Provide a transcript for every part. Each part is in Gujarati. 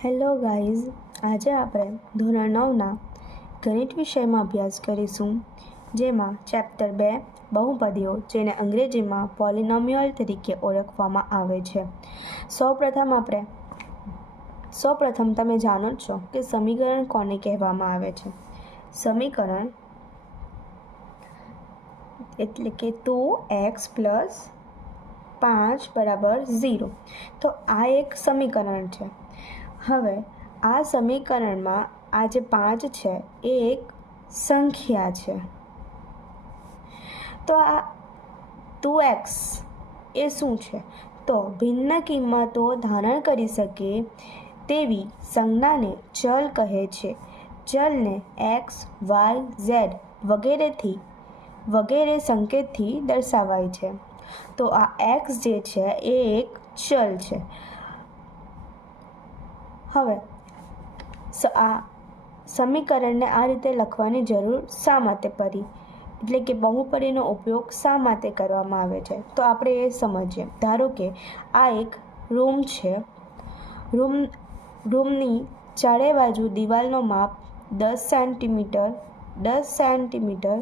હેલો ગાઈઝ, આજે આપણે ધોરણ 9ના ગણિત વિષયમાં અભ્યાસ કરીશું, જેમાં ચેપ્ટર 2 બહુપદીઓ, જેને અંગ્રેજીમાં પોલિનોમિયલ તરીકે ઓળખવામાં આવે છે. સૌપ્રથમ તમે જાણો છો કે સમીકરણ કોને કહેવામાં આવે છે. સમીકરણ એટલે કે 2x + 5 = 0. તો આ એક સમીકરણ છે. હવે આ સમીકરણમાં આ જે 5 છે એ એક સંખ્યા છે. તો આ 2x એ શું છે? તો ભિન્ન કિંમતો ધારણ કરી શકે તેવી સંજ્ઞાને ચલ કહે છે. ચલને x, y, z વગેરે સંકેતથી દર્શાવાય છે. તો આ x જે છે એ એક ચલ છે. હવે આ સમીકરણને આ રીતે લખવાની જરૂર શા માટે પડી, એટલે કે બહુપદીનો ઉપયોગ શા માટે કરવામાં આવે છે, તો આપણે એ સમજીએ. ધારો કે આ એક રૂમ છે. રૂમની ચારે બાજુ દિવાલનો માપ 10 સેન્ટીમીટર, 10 સેન્ટીમીટર,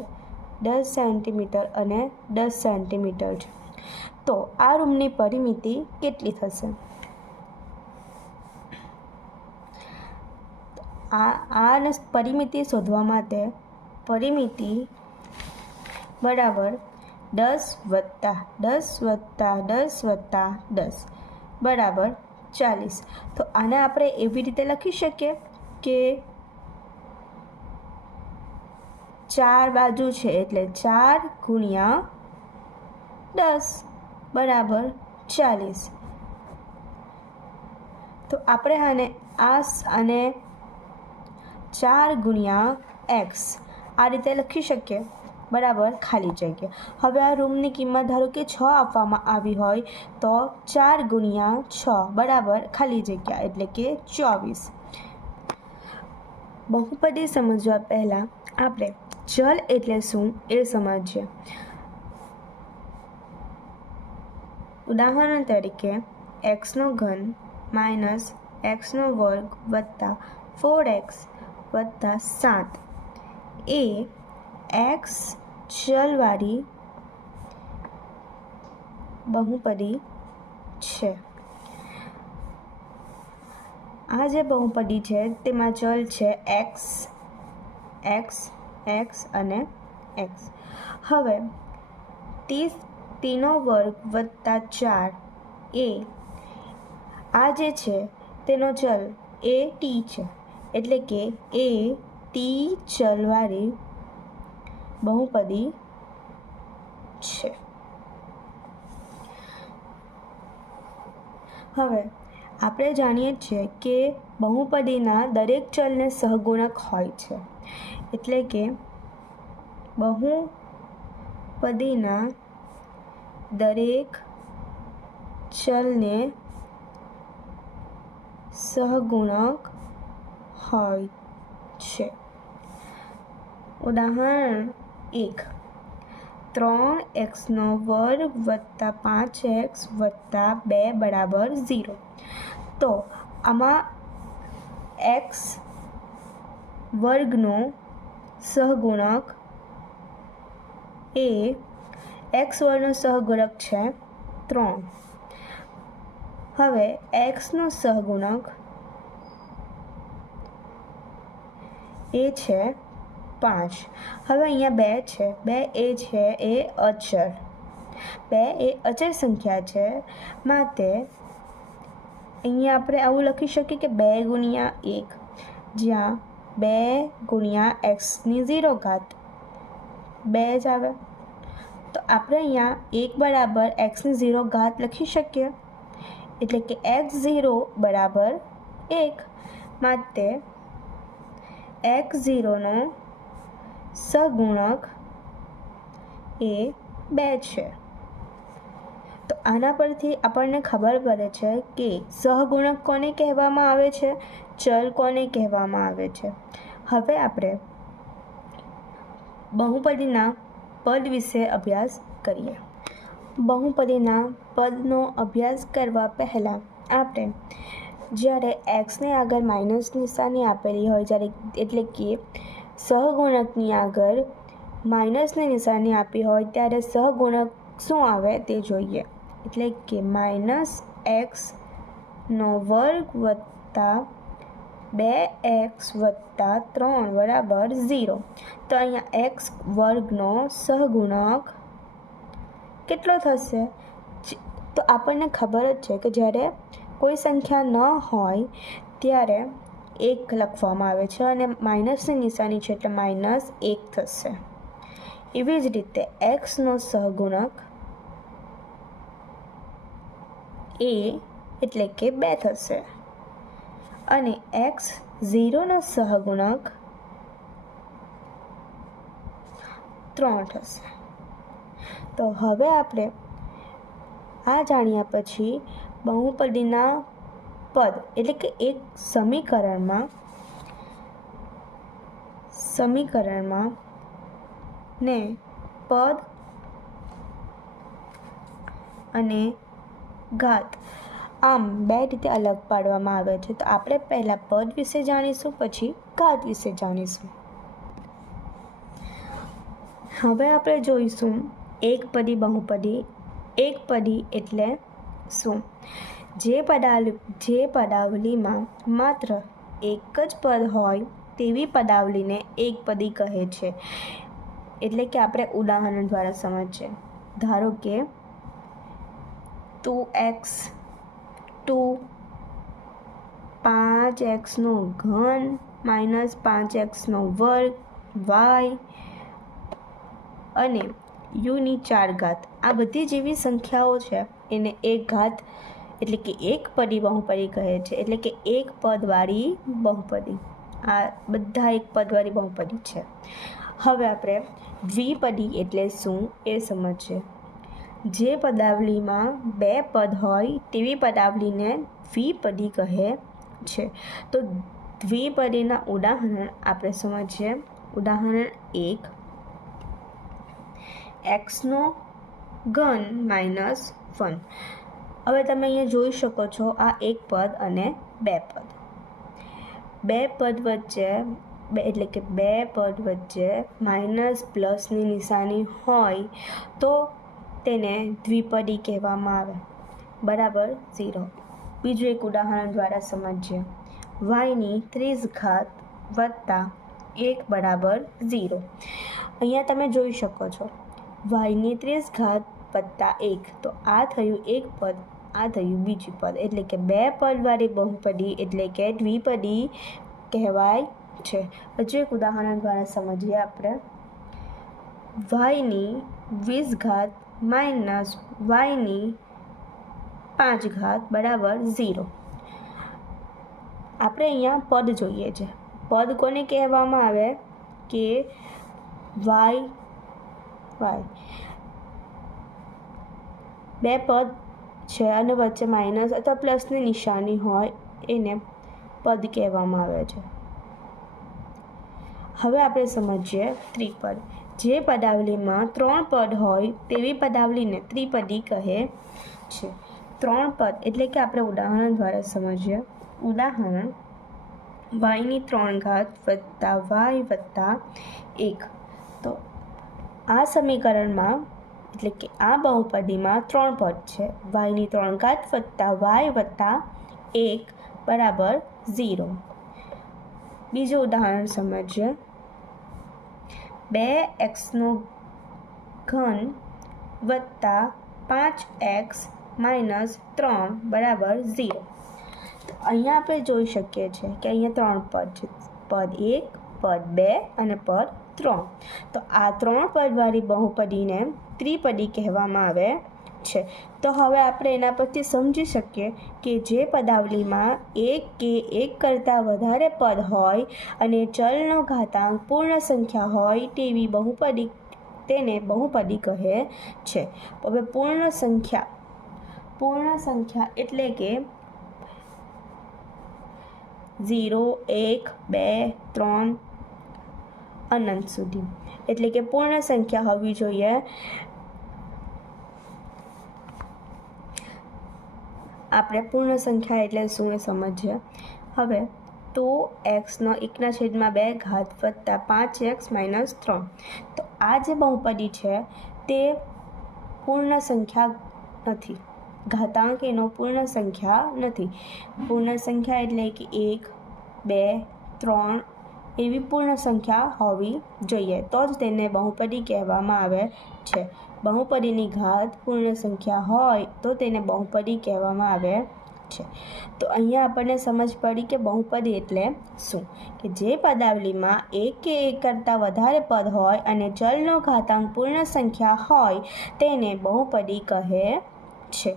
10 સેન્ટીમીટર અને 10 સેન્ટીમીટર છે. તો આ રૂમની પરિમિતિ કેટલી થશે? આ પરિમિતિ શોધવા માટે પરિમિતિ બરાબર 10 વત્તા 10 વત્તા 10 વત્તા 10 બરાબર 40. તો આને આપણે એવી રીતે લખી શકીએ કે 4 બાજુ છે એટલે 4 ગુણ્યા 10 બરાબર 40. તો આપણે આને 4 ગુણ્યા x આ રીતે લખી શકીએ, બરાબર ખાલી જગ્યા. હવે આ રૂમની કિંમત ધારો કે 6 આપવામાં આવી હોય તો 4 ગુણ્યા 6 બરાબર ખાલી જગ્યા એટલે કે 24. બહુપદી સમજવા પહેલાં આપણે ચલ એટલે શું એ સમજીએ. ઉદાહરણ તરીકે x3 - x2 + 4x + 7 એ x ચલવાળી બહુપદી છે. આ જે બહુપદી છે તેમાં ચલ છે x, x, x અને x. હવે 3² + 4 એ આ જે છે તેનો ચલ એ t છે, એટલે કે એ t ચલવાળી બહુપદી છે. હવે આપણે જાણીએ છીએ કે બહુપદીના દરેક ચલને સહગુણક હોય છે, એટલે કે બહુપદીના દરેક ચલને સહગુણક હોય છે. ઉદાહરણ 1 3x2 + 5x + 2 બરાબર 0. તો આમાં x વર્ગનો સહગુણક એ x વર્ગનો સહગુણક છે 3. હવે xનો સહગુણક એ છે 5. હવે અહીંયા 2 છે, 2 એ છે એ અચળ, 2 એ અચળ સંખ્યા છે, માટે અહીંયા આપણે આવું લખી શકીએ કે 2 ગુણ્યા 1, જ્યાં 2 ગુણ્યા x0 ઘાત 2 જ આવે. તો આપણે અહીંયા 1 બરાબર x0 ઘાત લખી શકીએ, એટલે કે x0 બરાબર 1, માટે x0નો સહગુણક એ 2 છે. તો આના પરથી આપણને ખબર પડે છે કે સહગુણક કોને કહેવામાં આવે છે, ચલ કોને કહેવામાં આવે છે. હવે આપણે બહુપદીના પદ વિશે અભ્યાસ કરીએ. બહુપદીના પદનો અભ્યાસ કરવા પહેલાં આપણે જ્યારે એક્સને આગળ માઇનસ નિશાની આપેલી હોય જ્યારે એટલે કે સહગુણકની આગળ માઇનસની નિશાની આપી હોય ત્યારે સહગુણક શું આવે તે જોઈએ. એટલે કે -x² વત્તા 2x વત્તા 3 બરાબર 0. તો અહીંયા x વર્ગનો સહગુણક કેટલો થશે? તો આપણને ખબર જ છે કે જ્યારે કોઈ સંખ્યા ન હોય ત્યારે 1 લખવામાં આવે છે અને માઇનસની નિશાની છે એટલે -1 થશે. એવી જ રીતે એક્સનો સહગુણક a એટલે કે 2 થશે અને x0નો સહગુણક 3 થશે. તો હવે આપણે આ જાણ્યા પછી બહુપદીના પદ એટલે કે એક સમીકરણમાં ને પદ અને ઘાત આમ બે રીતે અલગ પાડવામાં આવે છે. તો આપણે પહેલાં પદ વિશે જાણીશું, પછી ઘાત વિશે જાણીશું. હવે આપણે જોઈશું એકપદી બહુપદી. એકપદી એટલે શું? જે પદાવલીમાં માત્ર એક જ પદ હોય તેવી પદાવલીને એકપદી કહે છે. એટલે કે આપણે ઉદાહરણ દ્વારા સમજીએ. ધારો કે 2x 2 5x³ -5x² y અને u⁴ આ બધી જેવી સંખ્યાઓ છે એને એક ઘાત એટલે કે એકપદી બહુપદી કહે છે. એટલે કે એક પદવાળી બહુપદી. આ બધા એક પદવાળી બહુપદી છે. હવે આપણે દ્વિપદી એટલે શું એ સમજીએ. જે પદાવલીમાં 2 પદ હોય તેવી પદાવલીને દ્વિપદી કહે છે. તો દ્વિપદીના ઉદાહરણ આપણે સમજીએ. ઉદાહરણ 1 x³ -1. હવે તમે અહીંયા જોઈ શકો છો આ એક પદ અને 2 પદ. બે પદ વચ્ચે માઇનસ પ્લસની નિશાની હોય તો તેને દ્વિપદી કહેવામાં આવે. બરાબર 0. બીજું એક ઉદાહરણ દ્વારા સમજીએ. y⁻³ વત્તા 1 બરાબર 0. અહીંયા તમે જોઈ શકો છો y⁻³ વત્તા 1. તો આ થયું એક પદ, આ થયું બીજું પદ. એટલે કે 2 પદવાળી બહુપદી એટલે કે દ્વિપદી કહેવાય છે. હજુ એક ઉદાહરણ દ્વારા સમજીએ આપણે. y⁻² -y⁵ બરાબર 0. આપણે અહીંયા પદ જોઈએ છે. પદ કોને કહેવામાં આવે કે y 2 પદ છે અને વચ્ચે માઇનસ અથવા પ્લસની નિશાની હોય એને પદ કહેવામાં આવે છે. હવે આપણે સમજીએ ત્રિપદ. જે પદાવલીમાં 3 પદ હોય તેવી પદાવલીને ત્રિપદી કહે છે. 3 પદ એટલે કે આપણે ઉદાહરણ દ્વારા સમજીએ. ઉદાહરણ y⁻³ વત્તા y વત્તા 1. તો આ સમીકરણમાં એટલે કે આ બહુપદીમાં 3 પદ છે. y⁻³ વત્તા y વત્તા 1 બરાબર 0. બીજું ઉદાહરણ સમજીએ. 2x³ વત્તા 5x -3 બરાબર 0. તો અહીંયા આપણે જોઈ શકીએ છીએ કે અહીંયા 3 પદ છે. પદ 1, પદ 2 અને પદ 3. તો આ 3 પદવાળી બહુપદીને ત્રિપદી કહેવામાં આવે છે. તો હવે આપણે એના પરથી સમજી શકીએ કે જે પદાવલીમાં એક કે એક કરતાં વધારે પદ હોય અને ચલનો ઘાતાંક પૂર્ણ સંખ્યા હોય તેવી બહુપદી તેને બહુપદી કહે છે. હવે પૂર્ણ સંખ્યા એટલે કે 0 1 2 3 અનંત સુધી. એટલે કે પૂર્ણ સંખ્યા હોવી જોઈએ. આપણે પૂર્ણ સંખ્યા એટલે શું એ સમજીએ. હવે તો એક્સનો 1/2 વત્તા 5x - 3. તો આ જે બહુપદી છે તે પૂર્ણ સંખ્યા નથી, ઘાતાંક એનો પૂર્ણ સંખ્યા નથી. પૂર્ણ સંખ્યા એટલે કે 1, 2, 3 એવી પૂર્ણ સંખ્યા હોવી જોઈએ, તો જ તેને બહુપદી કહેવામાં આવે છે. બહુપદીની ઘાત પૂર્ણ સંખ્યા હોય તો તેને બહુપદી કહેવામાં આવે છે. તો અહીંયા આપણને સમજ પડી કે બહુપદી એટલે શું, કે જે પદાવલીમાં એક કે એક કરતાં વધારે પદ હોય અને ચલનો ઘાતાંક પૂર્ણ સંખ્યા હોય તેને બહુપદી કહે છે.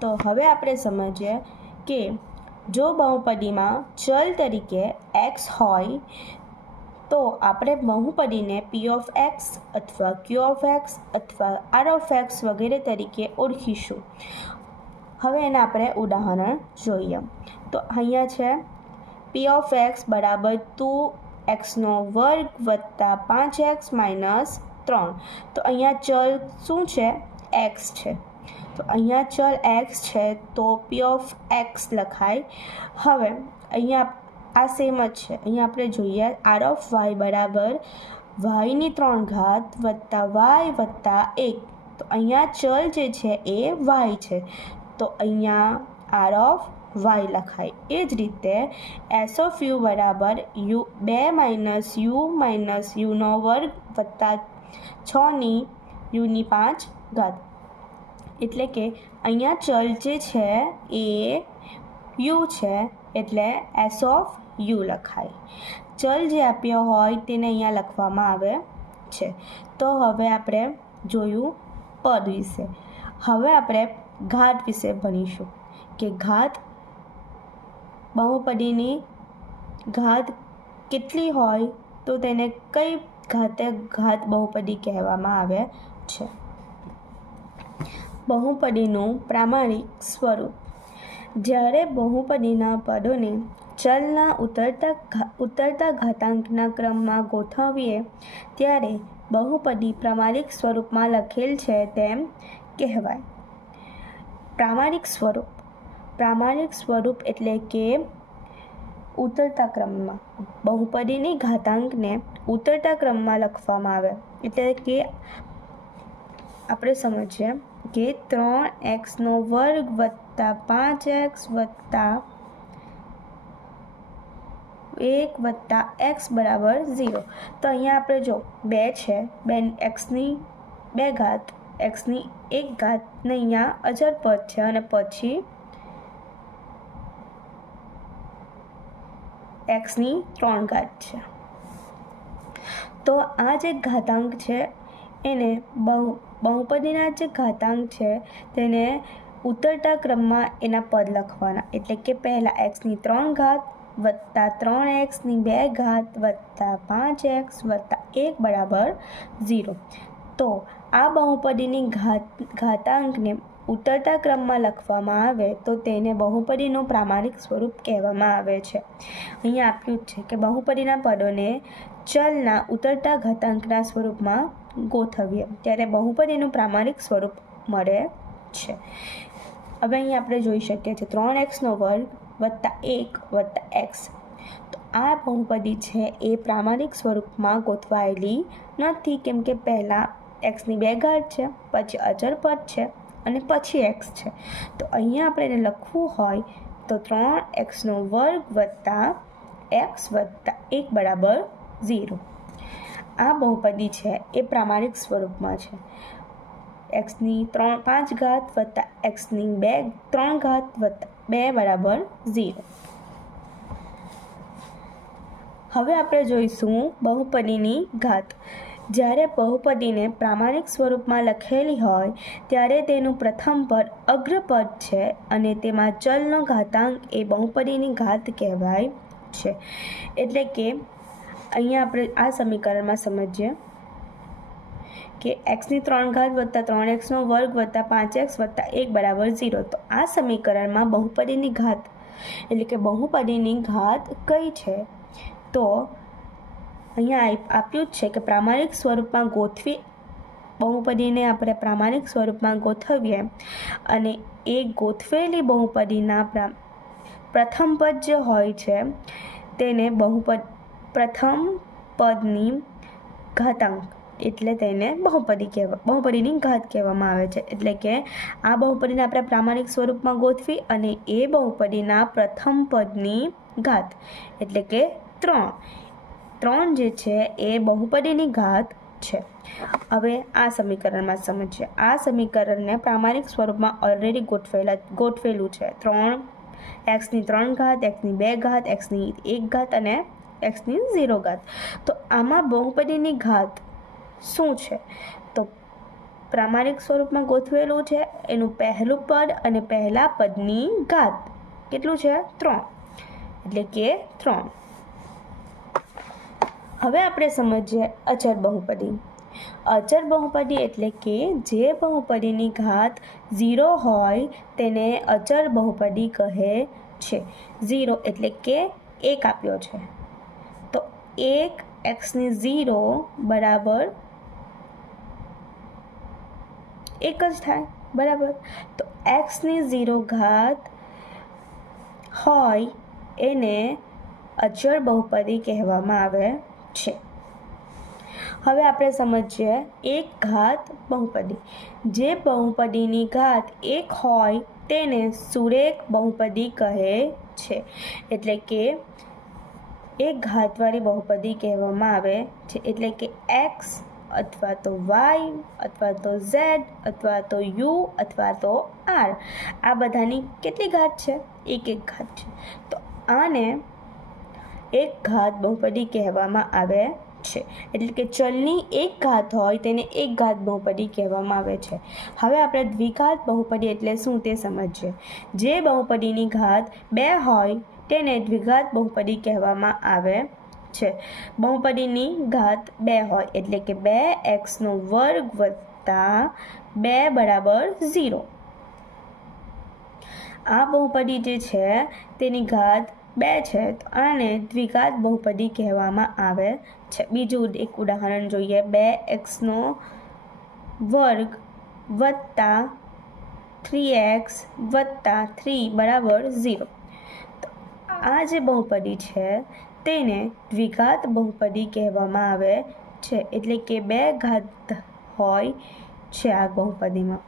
તો હવે આપણે સમજીએ કે જો બહુપદીમાં ચલ તરીકે x હોય તો આપણે બહુપદીને p(x) અથવા q(x) અથવા r(x) વગેરે તરીકે ઓળખીશું. હવે એના આપણે ઉદાહરણ જોઈએ. તો અહીંયા છે p(x) = 2x² વત્તા 5x - 3. તો અહીંયા ચલ શું છે? x છે. તો અહીંયા ચલ x છે તો p(x) લખાય. હવે અહીંયા આ સેમ જ છે. અહીંયા આપણે જોઈએ r(y) = y³ વત્તા y વત્તા 1. તો અહીંયા ચલ જે છે એ y છે, તો અહીંયા r(y) લખાય. એ જ રીતે s(u) = 2 - u - u² વત્તા 6u⁵. એટલે કે અહીંયા ચલ જે છે એ u છે એટલે s(u) લખાય. ચલ જે આપ્યો હોય તેને અહીંયા લખવામાં આવે છે. તો હવે આપણે જોયું પદ વિશે. હવે આપણે ઘાત વિશે ભણીશું કે ઘાત બહુપદીની ઘાત કેટલી હોય તો તેને કઈ ઘાત બહુપદી કહેવામાં આવે છે. બહુપદીનું પ્રામાણિક સ્વરૂપ. જ્યારે બહુપદીના પદોને ચલના ઉતરતા ઘાતાંકના ક્રમમાં ગોઠવીએ ત્યારે બહુપદી પ્રામાણિક સ્વરૂપમાં લખેલ છે તેમ કહેવાય. પ્રામાણિક સ્વરૂપ એટલે કે ઉતરતા ક્રમમાં બહુપદીની ઘાતાંકને ઉતરતા ક્રમમાં લખવામાં આવે. એટલે કે આપણે સમજીએ કે 3x² વત્તા 5x વત્તા 1 વત્તા x = 0. તો અહીંયા આપણે જો 2 છે, x² x1 ને અહીંયા અચળ પદ છે અને પછી x3 છે. તો આ જે ઘાતાંક છે એને બહુપદીના જે ઘાતાંક છે તેને ઉતરતા ક્રમમાં એના પદ લખવાના. એટલે કે પહેલાં x3 વત્તા 3x² વત્તા 5x વત્તા 1 = 0. તો આ બહુપદીની ઘાતાંકને ઉતરતા ક્રમમાં લખવામાં આવે તો તેને બહુપદીનું પ્રામાણિક સ્વરૂપ કહેવામાં આવે છે. અહીંયા આપ્યું જ છે કે બહુપદીના પદોને ચલના ઉતરતા ઘાતાંકના સ્વરૂપમાં ગોઠવીએ ત્યારે બહુપદીનું પ્રામાણિક સ્વરૂપ મળે છે. હવે અહીં આપણે જોઈ શકીએ છીએ 3x² વત્તા 1 વત્તા x. તો આ બહુપદી છે એ પ્રામાણિક સ્વરૂપમાં ગોઠવાયેલી નથી, કેમ કે પહેલાં x² છે, પછી અચળ પદ છે અને પછી x છે. તો અહીંયા આપણે એને લખવું હોય તો 3x² વત્તા x વત્તા 1 = 0. આ બહુપદી છે એ પ્રામાણિક સ્વરૂપમાં છે. x5 વત્તા x3 વત્તા 2 = 0. હવે આપણે જોઈશું બહુપદીની ઘાત. જ્યારે બહુપદીને પ્રામાણિક સ્વરૂપમાં લખેલી હોય ત્યારે તેનું પ્રથમ પદ અગ્રપદ છે અને તેમાં ચલનો ઘાતાંક એ બહુપદીની ઘાત કહેવાય છે. એટલે કે અહીંયા આપણે આ સમીકરણમાં સમજીએ કે x3 વત્તા 3x² વત્તા 5x વત્તા 1 = 0. તો આ સમીકરણમાં બહુપદીની ઘાત એટલે કે બહુપદીની ઘાત કઈ છે? તો અહીંયા આપ્યું જ છે કે પ્રામાણિક સ્વરૂપમાં ગોઠવી બહુપદીને આપણે પ્રામાણિક સ્વરૂપમાં ગોઠવીએ અને એ ગોઠવેલી બહુપદીના પ્રથમ પદ જે હોય છે તેને પ્રથમ પદની ઘાતાંક એટલે તેને બહુપદીની ઘાત કહેવામાં આવે છે. એટલે કે આ બહુપદીને આપણે પ્રામાણિક સ્વરૂપમાં ગોઠવી અને એ બહુપદીના પ્રથમ પદની ઘાત એટલે કે 3 જે છે એ બહુપદીની ઘાત છે. હવે આ સમીકરણમાં સમજીએ. આ સમીકરણને પ્રામાણિક સ્વરૂપમાં ઓલરેડી ગોઠવેલું છે. 3 x ની 3 ઘાત, x ની 2 ઘાત, x ની 1 ઘાત અને x ની 0 ઘાત. તો આમાં બહુપદીની ઘાત શું છે? તો પ્રામાણિક સ્વરૂપમાં ગોઠવેલું છે એનું પહેલું પદ અને પહેલા પદની ઘાત કેટલું છે? 3 એટલે કે 3. હવે આપણે સમજીએ અચળ બહુપદી. અચળ બહુપદી એટલે કે જે બહુપદીની ઘાત 0 હોય તેને અચળ બહુપદી કહે છે. 0 એટલે કે 1 આપ્યો છે તો 1 x ની 0 બરાબર 1 જ થાય, બરાબર. તો x ની 0 ઘાત હોય એને અચળ બહુપદી કહેવામાં આવે છે. હવે આપણે સમજીએ એક ઘાત બહુપદી. જે બહુપદીની ઘાત 1 હોય તેને સુરેખ બહુપદી કહે છે. એટલે કે એક ઘાતવાળી બહુપદી કહેવામાં આવે છે. એટલે કે x અથવા તો y અથવા તો z અથવા તો u અથવા તો r આ બધાની કેટલી ઘાત છે? એક ઘાત છે. તો આને એક ઘાત બહુપદી કહેવામાં આવે છે. એટલે કે ચલની એક ઘાત હોય તેને એક ઘાત બહુપદી કહેવામાં આવે છે. હવે આપણે દ્વિઘાત બહુપદી એટલે શું તે સમજીએ. જે બહુપદીની ઘાત 2 હોય તેને દ્વિઘાત બહુપદી કહેવામાં આવે છે. બહુપદીની ઘાત 2 હોય એટલે કે 2x² + 2 બરાબર 0. આ બહુપદી જે છે તેની ઘાત 2 છે તો આને દ્વિઘાત બહુપદી કહેવામાં આવે છે. બીજું એક ઉદાહરણ જોઈએ. 2x² + 3x + 3 બરાબર 0. તો આ જે બહુપદી છે તેને દ્વિઘાત બહુપદી કહેવામાં આવે છે. એટલે કે 2 ઘાત હોય છે આ બહુપદીમાં.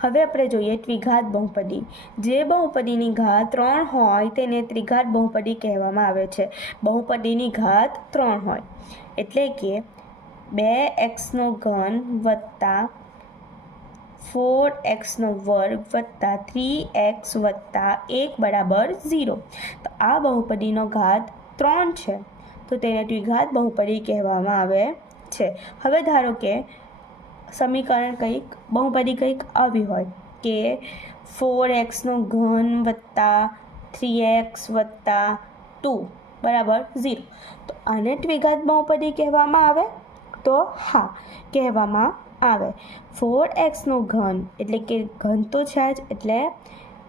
હવે આપણે જોઈએ ત્રિઘાત બહુપદી. જે બહુપદીની ઘાત 3 હોય તેને ત્રિઘાત બહુપદી કહેવામાં આવે છે. બહુપદીની ઘાત 3 હોય એટલે કે 2x³ + 4x² + 3x + 1 બરાબર 0. તો આ બહુપદીનો ઘાત 3 છે તો તેને દ્વિઘાત બહુપદી કહેવામાં આવે છે. હવે ધારો કે સમીકરણ બહુપદી કંઈક આવી હોય કે 4x³ + 3x + 2 બરાબર 0. તો આને દ્વિઘાત બહુપદી કહેવામાં આવે? તો હા, કહેવામાં આવે. 4x³ એટલે કે ઘન તો છે જ, એટલે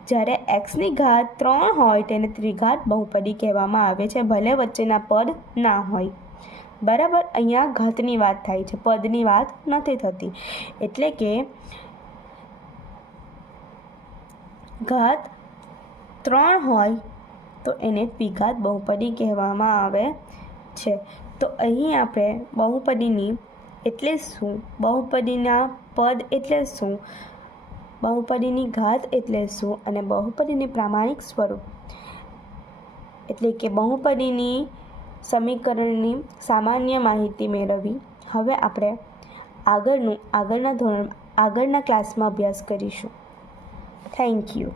જ્યારે xની ઘાત 3 હોય તેને ત્રિઘાત બહુપદી કહેવામાં આવે છે, ભલે વચ્ચેના પદ ના હોય. બરાબર, અહીંયા ઘાતની વાત થાય છે, પદની વાત નથી થતી. એટલે કે ઘાત 3 હોય તો એને દ્વિઘાત બહુપદી કહેવામાં આવે છે. તો અહીં આપણે બહુપદીની એટલે શું, બહુપદીના પદ એટલે શું, બહુપદીની ઘાત એટલે શું અને બહુપદીની પ્રામાણિક સ્વરૂપ એટલે કે બહુપદીની સમીકરણની સામાન્ય માહિતી મેળવી. હવે આપણે આગળના ક્લાસમાં અભ્યાસ કરીશું. Thank you.